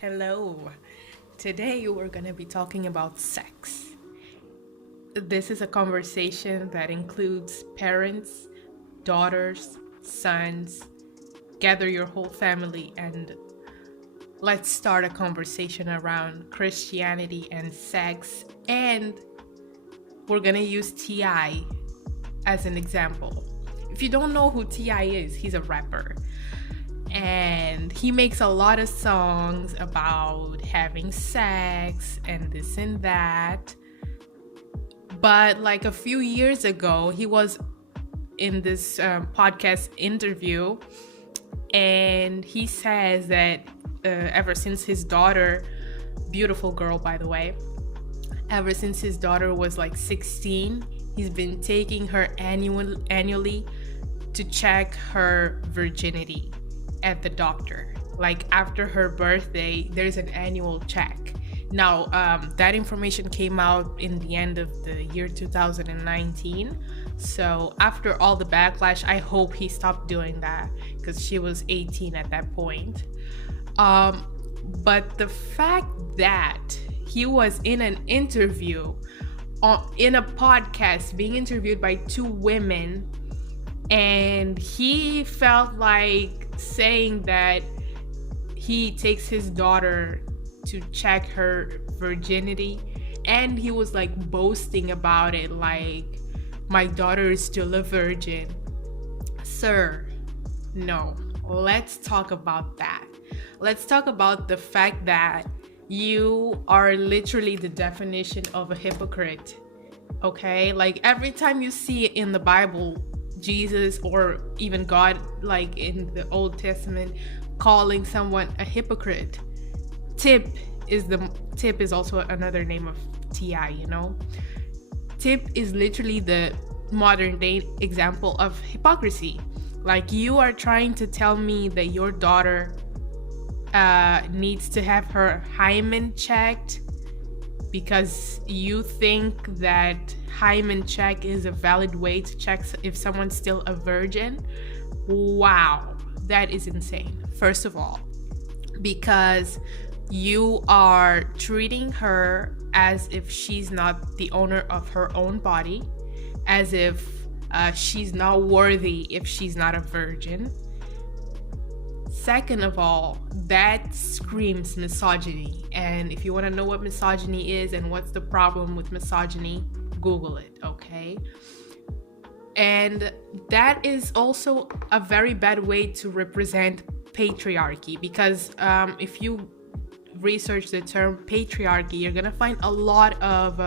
Hello. Today we're going to be talking about sex. This is a conversation that includes parents, daughters, sons. Gather your whole family and let's start a conversation around Christianity and sex. And we're going to use T.I. as an example. If you don't know who T.I. is, he's a rapper. And he makes a lot of songs about having sex and this and that. But like a few years ago, he was in this podcast interview, and he says that ever since his daughter, beautiful girl by the way, ever since his daughter was like 16, he's been taking her annually to check her virginity at the doctor. Like after her birthday, there's an annual check. Now, that information came out in the end of the year 2019. So after all the backlash, I hope he stopped doing that because she was 18 at that point. But the fact that he was in an interview, in a podcast, being interviewed by two women, and he felt like saying that he takes his daughter to check her virginity, and he was like boasting about it, like, my daughter is still a virgin. Sir, no. Let's talk about that. Let's talk about the fact that you are literally the definition of a hypocrite. Okay? Like every time you see in the Bible Jesus or even God, like in the Old Testament, calling someone a hypocrite, Tip is also another name of T.I., you know? Tip is literally the modern day example of hypocrisy. Like, you are trying to tell me that your daughter needs to have her hymen checked because you think that hymen check is a valid way to check if someone's still a virgin. Wow, that is insane. First of all, because you are treating her as if she's not the owner of her own body, as if she's not worthy if she's not a virgin. Second of all, that screams misogyny. And if you want to know what misogyny is and what's the problem with misogyny, Google it, okay? And that is also a very bad way to represent patriarchy, because if you research the term patriarchy, you're gonna find a lot of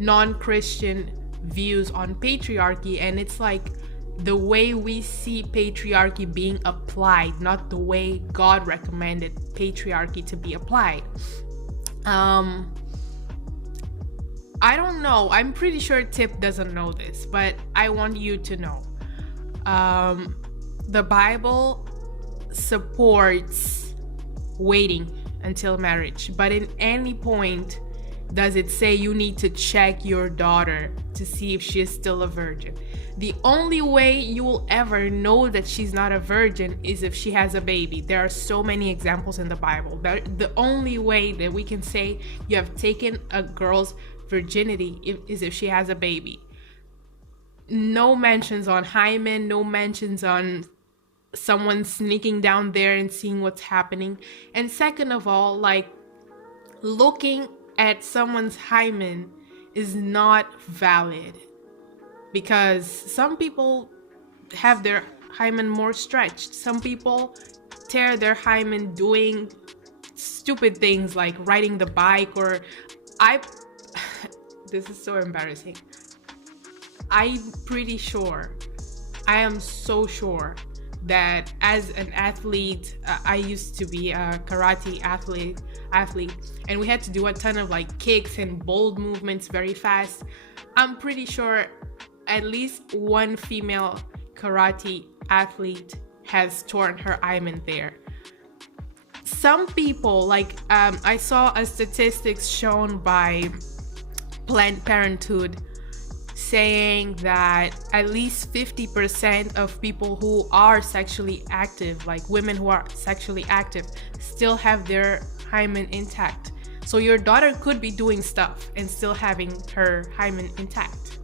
non-Christian views on patriarchy, and it's like the way we see patriarchy being applied, not the way God recommended patriarchy to be applied. I don't know. I'm pretty sure Tip doesn't know this, but I want you to know. The Bible supports waiting until marriage, but in any point does it say you need to check your daughter to see if she is still a virgin. The only way you will ever know that she's not a virgin is if she has a baby. There are so many examples in the Bible. The only way that we can say you have taken a girl's virginity is if she has a baby. No mentions on hymen, no mentions on someone sneaking down there and seeing what's happening. And second of all, like, looking at someone's hymen is not valid, because some people have their hymen more stretched. Some people tear their hymen doing stupid things like riding the bike, or this is so embarrassing. I'm pretty sure, I am so sure that as an athlete, I used to be a karate athlete, and we had to do a ton of like kicks and bold movements very fast. I'm pretty sure at least one female karate athlete has torn her hymen there. Some people, like, I saw a statistics shown by Planned Parenthood saying that at least 50% of people who are sexually active, like women who are sexually active, still have their hymen intact. So your daughter could be doing stuff and still having her hymen intact.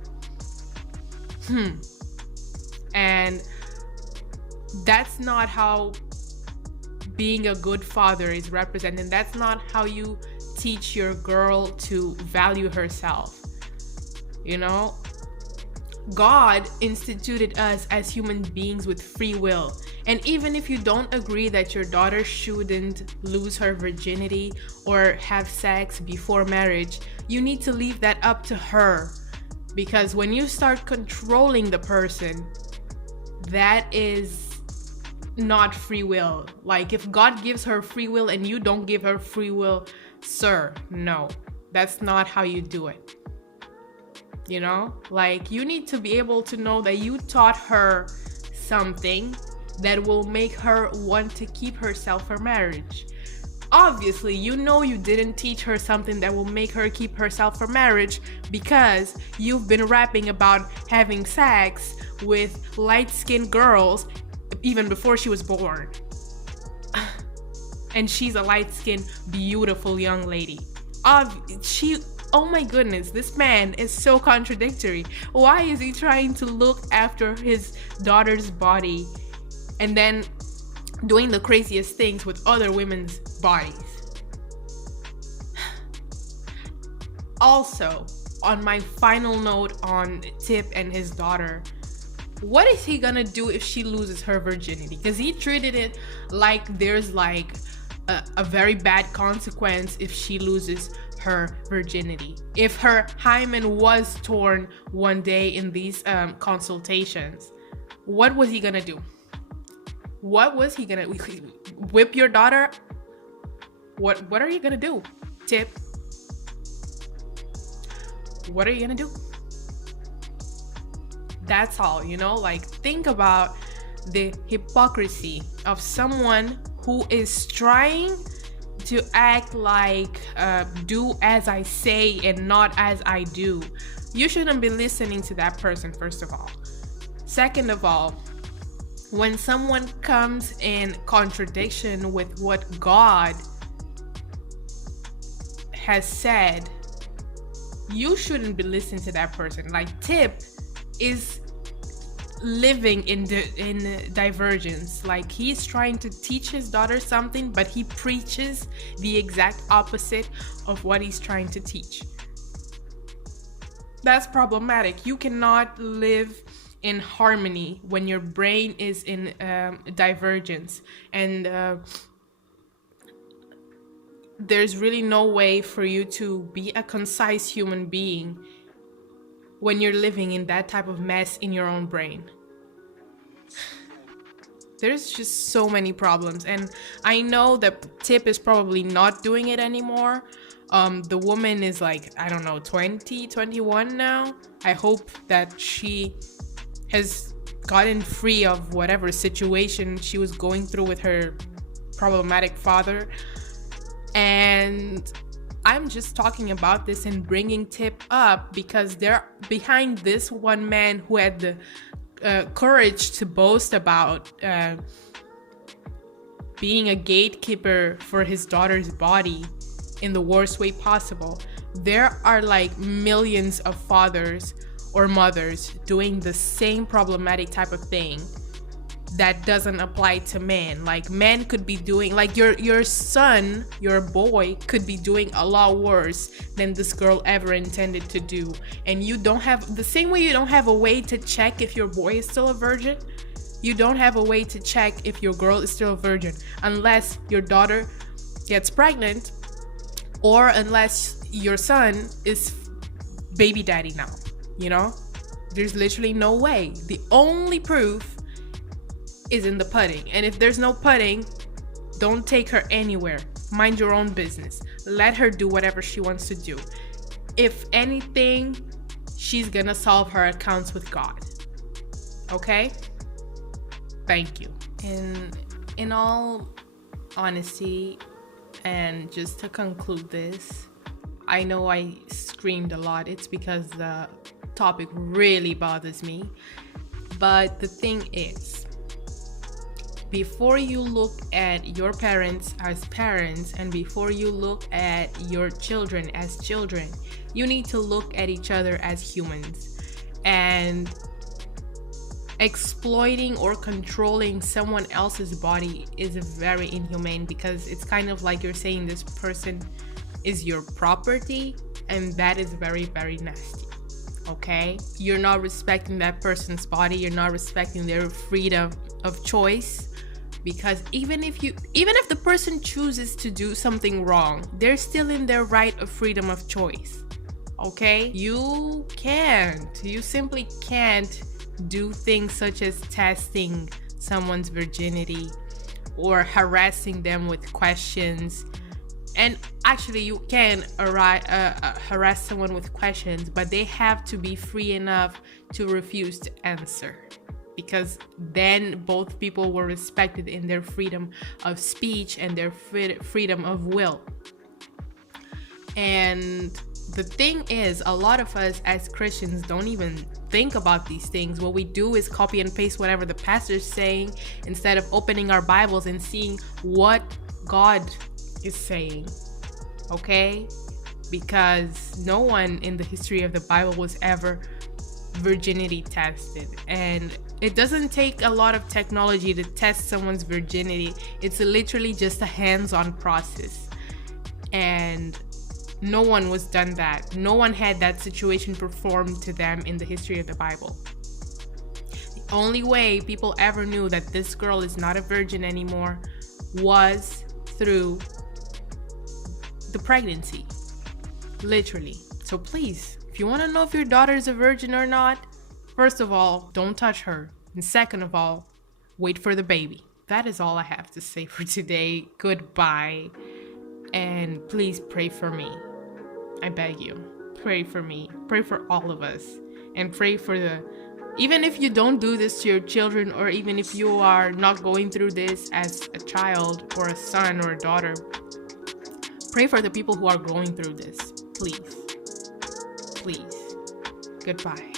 And that's not how being a good father is represented. That's not how you teach your girl to value herself. You know, God instituted us as human beings with free will. And even if you don't agree that your daughter shouldn't lose her virginity or have sex before marriage, you need to leave that up to her. Because when you start controlling the person, that is not free will. Like, if God gives her free will and you don't give her free will, sir, no, that's not how you do it. You know, like, you need to be able to know that you taught her something that will make her want to keep herself for marriage. Obviously, you know you didn't teach her something that will make her keep herself for marriage because you've been rapping about having sex with light-skinned girls even before she was born. And she's a light-skinned, beautiful young lady. Oh my goodness, this man is so contradictory. Why is he trying to look after his daughter's body and then doing the craziest things with other women's bodies? Also, on my final note on Tip and his daughter, what is he gonna do if she loses her virginity? Because he treated it like there's like a very bad consequence if she loses her virginity. If her hymen was torn one day in these consultations, what was he gonna do? What was he gonna whip your daughter? What are you gonna do, Tip? What are you gonna do? That's all, you know, like, think about the hypocrisy of someone who is trying to act like do as I say and not as I do. You shouldn't be listening to that person, first of all. Second of all, when someone comes in contradiction with what God has said, you shouldn't be listening to that person. Like, Tip is living in divergence. Like, he's trying to teach his daughter something, but he preaches the exact opposite of what he's trying to teach. That's problematic. You cannot live in harmony when your brain is in divergence, and there's really no way for you to be a concise human being when you're living in that type of mess in your own brain. There's just so many problems, and I know that Tip is probably not doing it anymore. The woman is like, I don't know, 20, 21 now. I hope that she has gotten free of whatever situation she was going through with her problematic father. And I'm just talking about this and bringing Tip up because they're behind this one man who had the courage to boast about being a gatekeeper for his daughter's body in the worst way possible. There are like millions of fathers or mothers doing the same problematic type of thing that doesn't apply to men. Like, men could be doing, like, your son, your boy could be doing a lot worse than this girl ever intended to do. And you don't have, the same way you don't have a way to check if your boy is still a virgin, you don't have a way to check if your girl is still a virgin unless your daughter gets pregnant or unless your son is baby daddy now, you know? There's literally no way. The only proof is in the pudding. And if there's no pudding, don't take her anywhere. Mind your own business. Let her do whatever she wants to do. If anything, she's gonna solve her accounts with God. Okay? Thank you. In all honesty, and just to conclude this, I know I screamed a lot. It's because the topic really bothers me. But the thing is, before you look at your parents as parents and before you look at your children as children, you need to look at each other as humans. And exploiting or controlling someone else's body is very inhumane, because it's kind of like you're saying this person is your property, and that is very, very nasty. Okay? You're not respecting that person's body, you're not respecting their freedom of choice. Because even if the person chooses to do something wrong, they're still in their right of freedom of choice. Okay? You simply can't do things such as testing someone's virginity or harassing them with questions. And actually, you can harass someone with questions, but they have to be free enough to refuse to answer, because then both people were respected in their freedom of speech and their freedom of will. And the thing is, a lot of us as Christians don't even think about these things. What we do is copy and paste whatever the pastor's saying instead of opening our Bibles and seeing what God is saying. Okay? Because no one in the history of the Bible was ever virginity tested, and it doesn't take a lot of technology to test someone's virginity. It's literally just a hands-on process, and no one was done that. No one had that situation performed to them in the history of the Bible. The only way people ever knew that this girl is not a virgin anymore was through the pregnancy, literally. So please, if you want to know if your daughter is a virgin or not, first of all, don't touch her. And second of all, wait for the baby. That is all I have to say for today. Goodbye. And please pray for me. I beg you. Pray for me. Pray for all of us. And pray for even if you don't do this to your children, or even if you are not going through this as a child or a son or a daughter, pray for the people who are going through this. Please. Please. Goodbye.